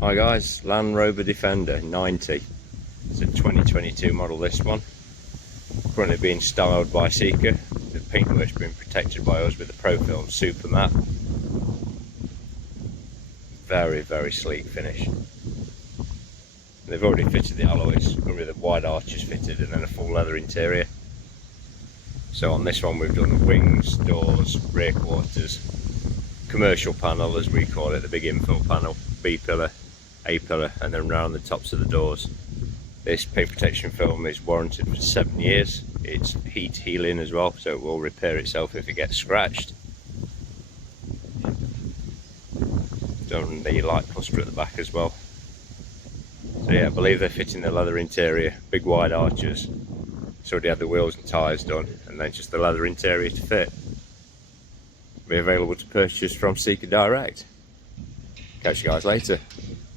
Hi guys, Land Rover Defender 90. It's a 2022 model, this one. Currently being styled by Seeker. The paintwork's been protected by us with the Profilm Super Matte. Very, very sleek finish. They've already fitted the alloys, with the wide arches fitted and then a full leather interior. So on this one we've done wings, doors, rear quarters, commercial panel as we call it, the big infill panel, B pillar, A pillar, and then round the tops of the doors. This paint protection film is warranted for 7 years. It's heat healing as well, so it will repair itself if it gets scratched. Done the light cluster at the back as well. So yeah, I believe they're fitting the leather interior, big wide arches. It's already had the wheels and tyres done, and then just the leather interior to fit. Be available to purchase from Seeker Direct. Catch you guys later.